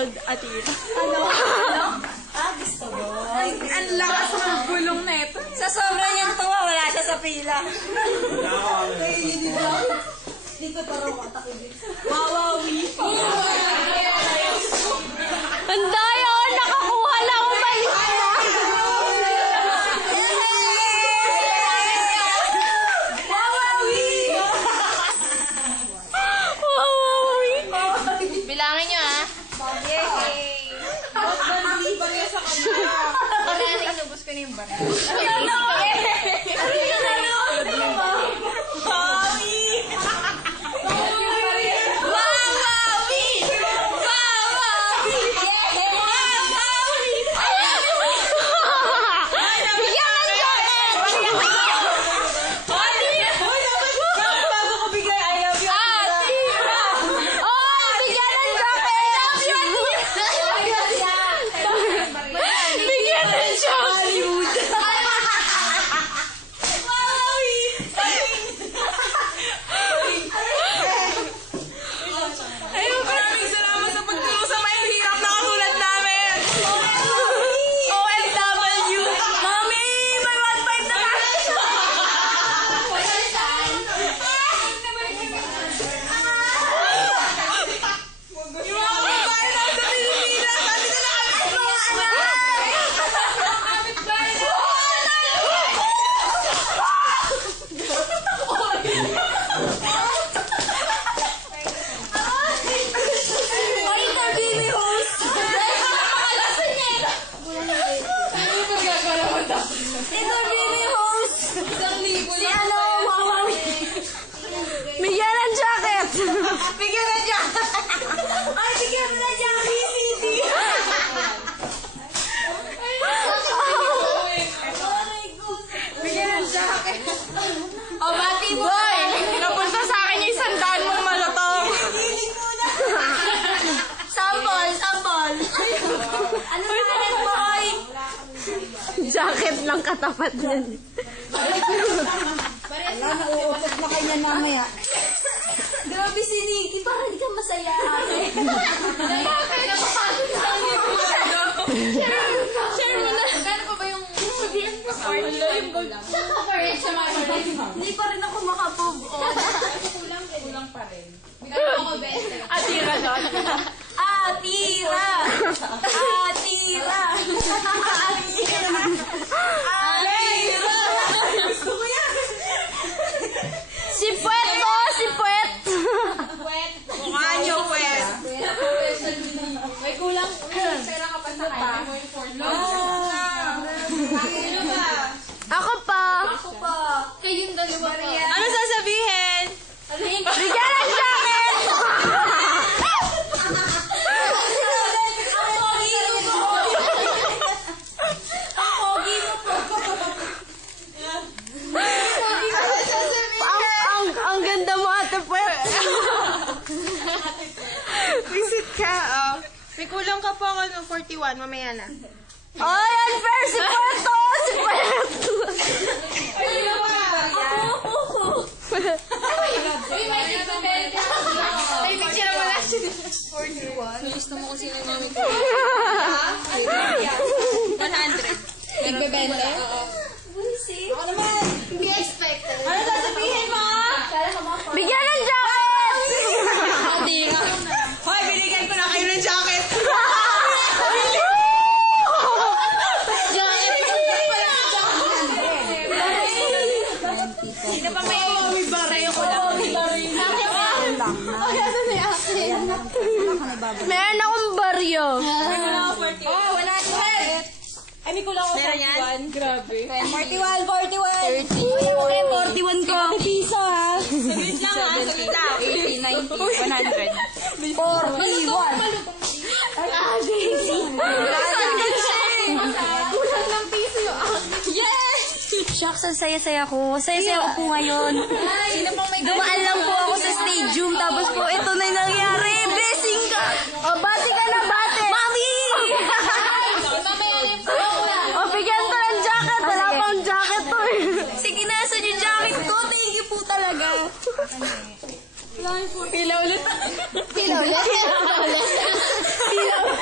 susunod, Atira. Ano? Gusto mo? Ang lakas ng gulong na ito. Sa sobrang yung tuwa, wala siya sa pila. Dito taro ka, takibig. Wawawi. Ang daya! Nakakuha lang! Umalis na! Wawawi! Wawawi! Bilangin nyo, ha? Yay! Maliban niya sa kanya. Wala na, inubos ko na yung bar. Bigyan ng jacket! Bigyan na dyan! Ay, bigyan mo na dyan! City! Bigyan ng jacket! O, Bati Boy! Napunta sa akin yung 100 mong malutong. Hiling mo na! Sample! Sample! Ano na boy? Jacket lang katapat niyan. Wala, nauutot na kanya mamaya. Grabe si Nikki, parang di ka masaya. Share mo na. Gano'n pa ba yung coverage sa mga Hindi pa rin ako makapove on. kulang pa rin. Bigyan mo ako 20. Atira doon. Atira! Atira! Atira! Gusto ko yan! Si Puet to! Si Puet! Mukha niyo, Pwes. May kulang. May pera ka pa sa kanya. Mo yung 4 Sino ba? Ako pa! Ako pa. Kayong dalawa pa. Ano sasabihin? Ano yung Bigyan ng jacket! Ang ganda mo, Ate Puet! Visit ka, oh. May kulang ka pa ako ng 41, mamaya na. Ay, unfair! Si Puet to! Si Puet! Uy, may nagbebenta. May picture mo lang siya. 41. Gusto mo kung sino yung 100. Nagbebenta? Bullshit. Ako naman. Hindi expected. Ano sasabihin mo? Bigyan ng jacket! Hoy, binigyan ko na kayo ng jacket. Sino pa may barrio ko lang? Meron akong baryo. Oh, 100. Ay, may kulang ako 41. Grabe. 41, 41. 30. Okay, 41 ko. Piso, ha? Saglit lang, ha? Saglit lang. 80, 90, 100. 41. Kulang ng piso yung Yes! Shucks, ang saya-saya ko. Saya-saya ko po ngayon. Sino pang may Dumaan lang po ako sa stadium, tapos po ito na yung nangyari. Blessing ka! O, bati ka na, bati! Mami! O, bigyan to ng jacket. Wala pang jacket to eh. Sige na, sa yung jacket ko. Thank you po talaga. Pila ulit. Pila ulit? Pila ulit.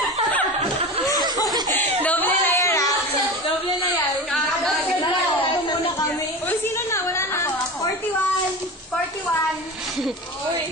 na yan. Ito muna kami. Uy, sino na? Wala na. 41. 41. Uy.